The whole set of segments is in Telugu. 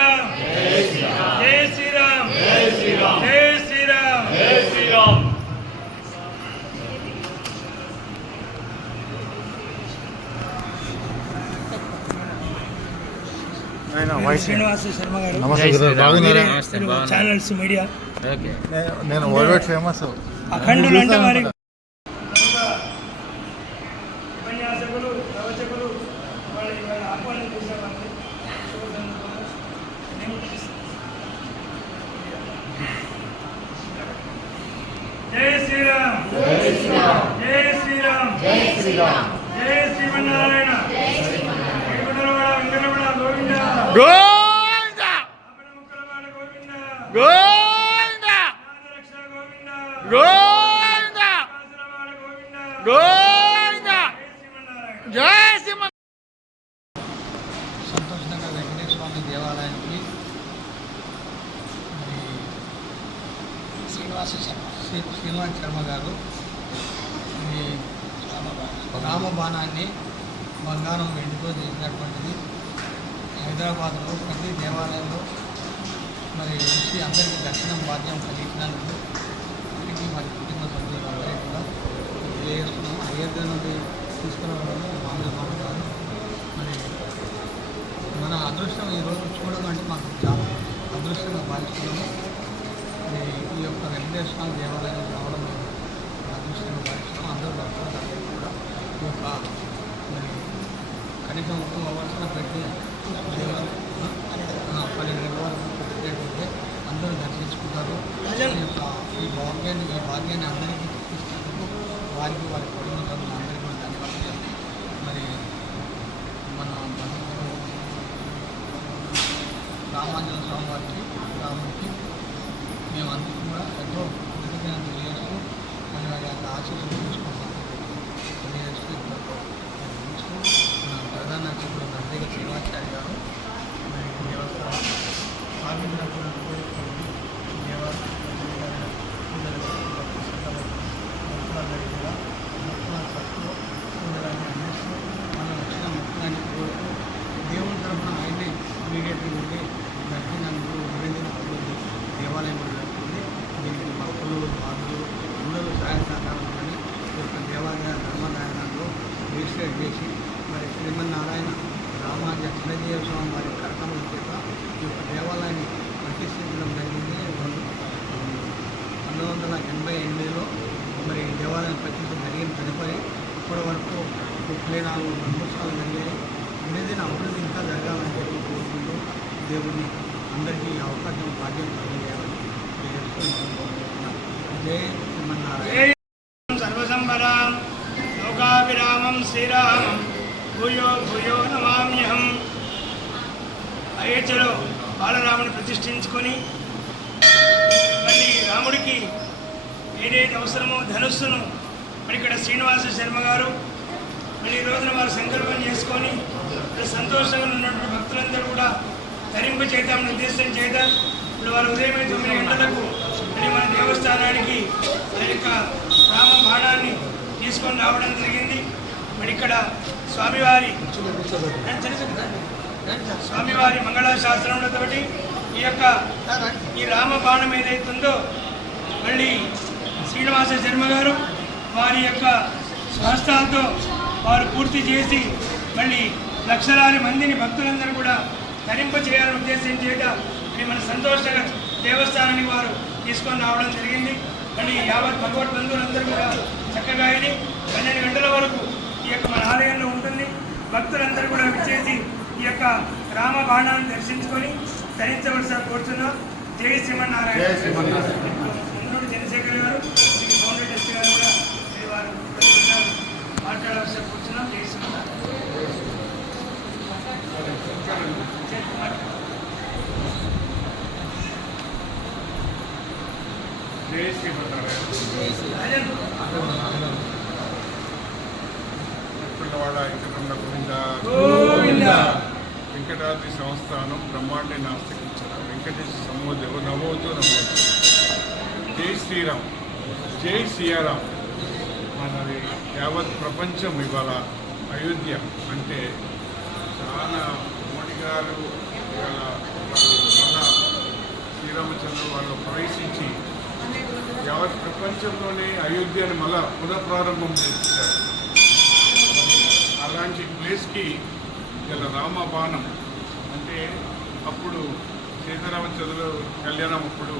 శ్రీరామ్ జై శ్రీరామ్ జై శ్రీరామ్ జై శ్రీరామ్ జై శ్రీరామ్. శ్రీనివాస శర్మ గారు ఛానల్స్ మీడియా నేను వరల్డ్ ఫేమస్ అఖండులు అంటే వారి ఉపన్యాసకులు ప్రవచకులు వాళ్ళు ఆహ్వానం చేసేవాళ్ళు. జై శ్రీరామ్ జై శ్రీరామ్ జై శ్రీరామ్ జై శ్రీరామ్ జై శ్రీమన్నారాయణ గోవింద గోవింద గోవింద గోవింద గోవింద జై శ్రీమన్నారాయణ. సంతోషనగర్ వెంకటేశ్వర స్వామి దేవాలయానికి శ్రీనివాస శర్మ గారు ఈ రామబాణాన్ని బంగారం వెండితో చేసినటువంటిది హైదరాబాద్లో ప్రతి దేవాలయంలో మరి వచ్చి అందరికీ దర్శనం భాగ్యం కలిగించినందుకు అందరికీ మరి కుటుంబ సభ్యులు అందరికీ కూడా తెలియజేస్తున్నాము. అయోధ్య నుండి తీసుకురావడంలో మామూలు మాట కాదు. మరి మన అదృష్టం ఈరోజు చూడడం అంటే మాకు చాలా అదృష్టంగా భావిస్తున్నాము. మరి ఈ యొక్క వెంకటేశ్వర స్వామి దేవాలయం రావడం అదృష్టంగా భావిస్తున్నాము. అందరూ భక్తులందరికీ కూడా ఈ యొక్క మరి కనీసం అవసరం పెట్టి 12 వరకు పెట్టేటంటే అందరూ దర్శించుకుంటారు. ఈ భాగ్యాన్ని అందరికీ తీసుకున్నందుకు వారికి వారి కుటుంబ సభ్యులు అందరికీ కూడా ధన్యవాదాలు. మరి మన రామాంజన స్వామి వారికి రాముడికి మేము అందరికీ కూడా ఎంతో కృతజ్ఞతలు తెలియజేస్తూ మరి వారి యొక్క ఆశీస్సులు తీసుకుంటాం తెలియజేస్తూ మన ప్రధాన అర్చకుడు నందిగ శ్రీనివాచార్య గారు మరి దేవస్థానం స్థాపించినటువంటి భక్తులందరికీ కూడా మొక్కుల ఖర్చులో ఉండడానికి అందిస్తూ మనం వచ్చిన మొక్కులన్నీ కోరుతూ దేవుని తరఫున ఆయనే ఇమీడియట్గా ఉండి దర్శనానికి నివేదిక దేవాలయం జరుగుతుంది. దీనికి భక్తులు బాధలు అందరూ సహాయ సహకారం కానీ ఈ యొక్క దేవాలయ ధర్మదాయనంలో రిజిస్టర్ చేసి మరి శ్రీమన్నారాయణ రామాంజ చిరంజీవి స్వామి వారి కర్తవ్యం చేత ఈ యొక్క దేవాలయాన్ని ప్రతిష్ఠించడం జరిగింది. 1988లో మరి దేవాలయం ప్రతిష్ఠ జరిగిన తదుపరి ఇప్పటి వరకు 34 బ్రహ్మోత్సవాలు జరిగాయి. దినదిన అభివృద్ధి ఇంకా జరగాలని చెప్పి కోరుకుంటూ దేవుడిని అందరికీ అవకాశం భాగ్యం కలిగేయాలని తెలియజేస్తున్నాం. జై శ్రీమన్నారాయణ. సర్వసంపదాం లోకాభిరామం శ్రీరామం భూయో భూయో నమామ్యహం. అయోధ్యలో బాలరాముని ప్రతిష్ఠించుకొని మళ్ళీ రాముడికి ఏదైతే అవసరమో ధనుస్సును మరి ఇక్కడ శ్రీనివాస శర్మ గారు మళ్ళీ ఈ రోజున వారు సంకల్పం చేసుకొని సంతోషంగా ఉన్నటువంటి భక్తులందరూ కూడా ధరింప చేద్దామని ఉద్దేశం చేత ఇప్పుడు వారు ఉదయం 9 గంటలకు మళ్ళీ మన దేవస్థానానికి ఆ యొక్క రామ బాణాన్ని తీసుకొని రావడం జరిగింది. మరి ఇక్కడ స్వామివారి మంగళాశాస్త్రములతో ఈ రామ బాణం ఏదైతుందో మళ్ళీ శ్రీనివాస శర్మ గారు వారి యొక్క స్వహస్తాలతో వారు పూర్తి చేసి మళ్ళీ లక్షలాది మందిని భక్తులందరూ కూడా ధరింప చేయాలని ఉద్దేశం చేత మన సంతోషంగా దేవస్థానానికి వారు తీసుకొని రావడం జరిగింది. మళ్ళీ యావత్ భగవద్ బంధువులందరూ కూడా చక్కగా ఇది 12 గంటల వరకు ఈ యొక్క మన ఆలయంలో ఉంటుంది. భక్తులందరూ కూడా విచ్చేసి ఈ యొక్క రామ బాణాన్ని దర్శించుకొని ధరించవలసిన కోరుతున్నాం. జై శ్రీమన్నారాయణ. చంద్రశేఖర్ గారు ఫౌండేషన్ గారు కూడా వారు మాట్లాడవలసిన కూర్చున్నాం. జై శ్రీమన్నారాయణ. జై శ్రీమన్నారాయణ. పిల్లవాడ వెంకటరమణ గోవింద. వెంకటాద్రి సంస్థానం బ్రహ్మాండే నాస్తికించిన వెంకటేశ్వర సమోదేవ నమోతో నమోదు. జై శ్రీరామ్. జై సియారాం. మనది యావత్ ప్రపంచం ఇవాళ అయోధ్య అంటే చాలా మోడీ గారు ఇవాళ మన శ్రీరామచంద్ర వాళ్ళు ప్రవేశించి యావత్ ప్రపంచంలోనే అయోధ్యని మళ్ళా పునఃప్రారంభం చేశారు. అలాంటి ప్లేస్కి ఇలా రామబాణం అంటే అప్పుడు సీతారామచంద్రుల కళ్యాణం అప్పుడు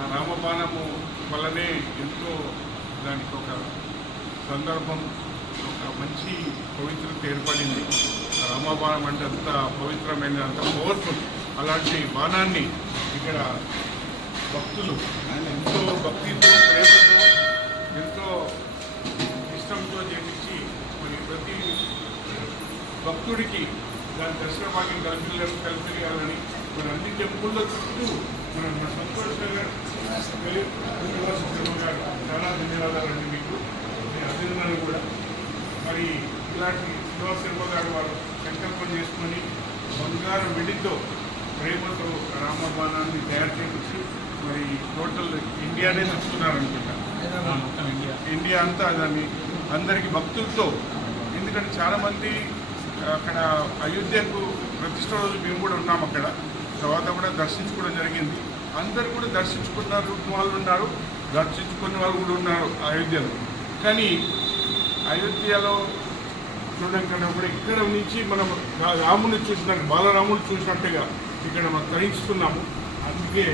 ఆ రామబాణము వల్లనే ఎంతో దానికి ఒక సందర్భం, ఒక మంచి పవిత్రత ఏర్పడింది. రామబాణం అంటే అంత పవిత్రమైన, అంత పవర్ఫుల్. అలాంటి బాణాన్ని ఇక్కడ భక్తులు ఎంతో భక్తితో, ప్రేమతో, ఎంతో ఇష్టంతో చేపించి మరి ప్రతి భక్తుడికి దాని దర్శన భాగ్యం కలిపేయాలని మరి అన్ని టెంపుల్లో చుట్టూ మన సంతోష్ గారు చాలా ధన్యవాదాలండి మీకు, అభినందనలు కూడా. మరి ఇలాంటి శ్రీనివాస శర్మ గారు వారు సంకల్పం చేసుకొని బంగారం వెండితో ప్రేమతో రామబాణాన్ని తయారు చేయించి మరి టోటల్ ఇండియానే తెచ్చుకున్నారు అనుకుంటా. ఇండియా అంతా దాన్ని అందరికీ భక్తులతో, ఎందుకంటే చాలామంది అక్కడ అయోధ్యకు ప్రతిష్ట రోజు మేము కూడా ఉన్నాం అక్కడ, తర్వాత కూడా దర్శించుకోవడం జరిగింది. అందరు కూడా దర్శించుకున్నారు వాళ్ళు ఉన్నారు, దర్శించుకున్న వాళ్ళు కూడా ఉన్నారు అయోధ్యలో. కానీ అయోధ్యలో చూడడం కన్నా కూడా ఇక్కడ నుంచి మనం రాముని చూసినట్టు, బాలరాముని చూసినట్టుగా ఇక్కడ మనం గ్రహిస్తున్నాము. అందుకే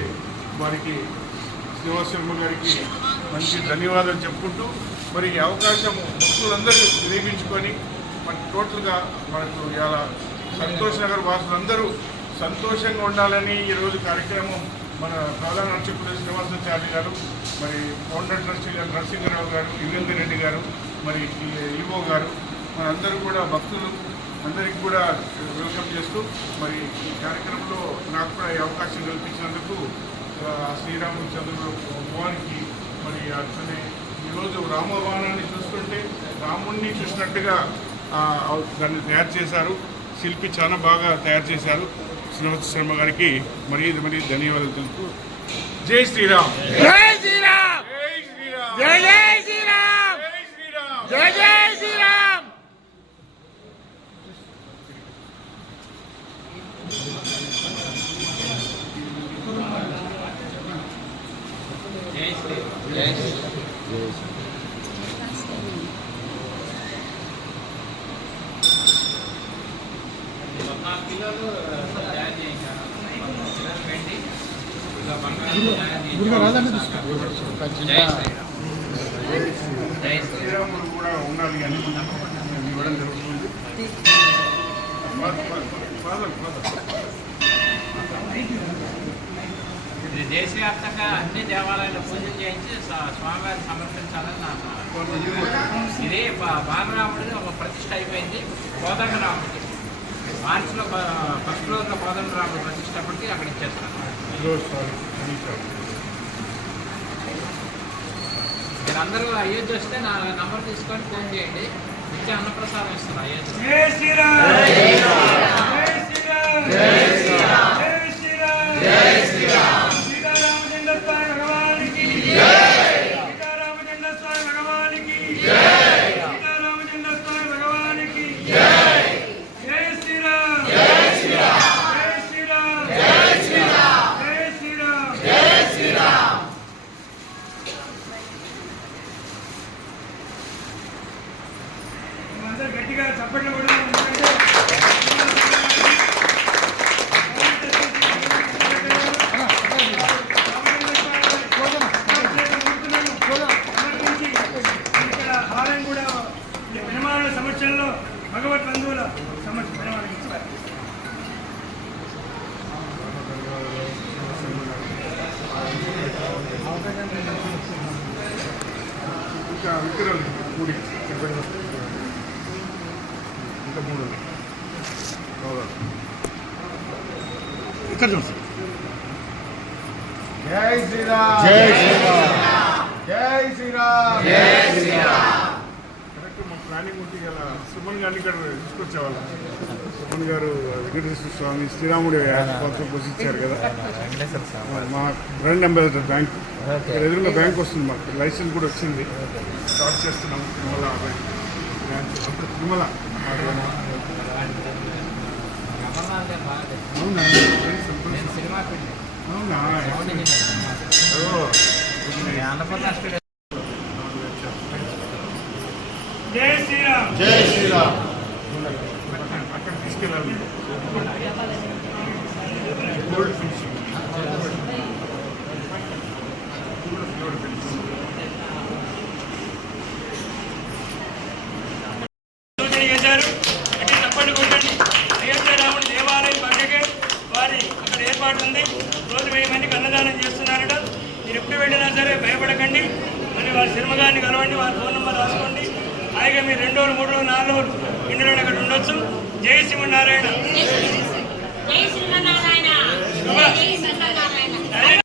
వారికి శ్రీనివాస శర్మ గారికి మంచి ధన్యవాదాలు చెప్పుకుంటూ మరి ఈ అవకాశము భక్తులందరూ వినియోగించుకొని మన టోటల్గా మనకు ఇలా సంతోష్ నగర్ వాసులందరూ సంతోషంగా ఉండాలని ఈరోజు కార్యక్రమం మన ప్రధాన అర్చకుడు శ్రీనివాసాచార్య గారు, మరి ఫౌండర్ ట్రస్టీ గారు నరసింహరావు గారు, యుగంధర్ రెడ్డి గారు, మరి ఈవో గారు, మనందరూ కూడా భక్తులు అందరికీ కూడా వెల్కమ్ చేస్తూ మరి ఈ కార్యక్రమంలో నాకు కూడా ఈ అవకాశం కల్పించినందుకు శ్రీరామచంద్రుడు భగవానికి మరి అట్లనే ఈరోజు రామబాణాన్ని చూస్తుంటే రాముణ్ణి చూసినట్టుగా దాన్ని తయారు చేశారు. శిల్పి చాలా బాగా తయారు చేశారు. శ్రీనివాస శర్మ గారికి మరీ ధన్యవాదాలు తెలుపు. జై శ్రీరామ్, జై శ్రీరామ్, జై శ్రీరామ్, జై జై శ్రీరామ్, జై శ్రీరామ్, జై జై శ్రీరామ్. శ్రీరాముడు కూడా ఉండాలి అని మేము ఇవ్వడం జరుగుతుంది. దేశవ్యాప్తంగా అన్ని దేవాలయాల్లో పూజలు చేయించి స్వామివారికి సమర్పించాలని నాకు ఇది బాలరాముడిది ఒక ప్రతిష్ట అయిపోయింది. కోదండరాముడికి మార్చిలో ఫస్ట్ రోజులో కోదండరాముడు ప్రతిష్ట అప్పటికి అక్కడ ఇచ్చేస్తాను. మీరందరూ అయోధ్య వస్తే నా నంబర్ తీసుకొని ఫోన్ చేయండి, ఇచ్చే అన్నప్రసాదం ఇస్తాను అయోధ్య. జై శ్రీరామ్, జై శ్రీరామ్, జై శ్రీరామ్, జై శ్రీరామ్, జై శ్రీరామ్. సీతారామచంద్ర స్వామి భగవానికి జై, సీతారామచంద్ర స్వామి భగవానికి జై, సీతారామచంద్ర స్వామి భగవానికి జై. జై శ్రీరామ్, జై శ్రీరామ్, జై శ్రీరామ్, జై శ్రీరామ్, జై శ్రీరామ్, జై శ్రీరామ్. అందరూ గట్టిగా చప్పట్లు కూడా ఇక్కడ హారం కూడా పెనమాల సమక్షంలో భగవత్ బంధువుల సమక్ష పెనమాలకి ఇచ్చారు. ఇంకా విగ్రహాలు కూడి ఇంకా 3 ఇక్కడ చూసి జై శ్రీరామ్, జై శ్రీరామ్, జై శ్రీరామ్, జై శ్రీరామ్. కరెక్ట్ మా ప్లానింగ్ ఉంటే ఇలా సుమన్ గారిని ఇక్కడ తీసుకొచ్చేవాళ్ళం. సుమన్ గారు వెంకటేశ్వర స్వామి శ్రీరాముడి పాత్ర పోషించారు కదా. మా బ్రాండ్ అంబాసిడర్ బ్యాంక్ ఇక్కడ ఎదురుగా బ్యాంక్ వస్తుంది, మాకు లైసెన్స్ కూడా వచ్చింది. స్టార్ట్ చేస్తున్నాం తిరుమల బ్యాంక్. అప్పుడు తిరుమల అవునా, సంతోషం. జై శ్రీరామ్. జై శ్రీరామ్. అక్కడ తీసుకెళ్ళాలి. గోల్డ్ ఫినిషింగ్ సూచన చేశారు. అంటే తప్పండి కొట్టండి. అయోధ్య రాముడి దేవాలయం పక్కకే వారి అక్కడ ఏర్పాటు ఉంది. రోజు 1000 మందికి అన్నదానం చేస్తున్నారట. మీరు ఎప్పుడు వెళ్ళినా సరే భయపడకండి. మరి వారి శర్మగారిని కలవండి, వారి ఫోన్ నెంబర్ రాసుకోండి. హాయిగా మీరు 2 రోజులు 3 రోజులు 4 రోజులు ఇన్ని రోజులు అక్కడ ఉండొచ్చు. జై శ్రీమన్నారాయణ. జై శ్రీమన్నారాయణ. జై శ్రీమన్నారాయణ.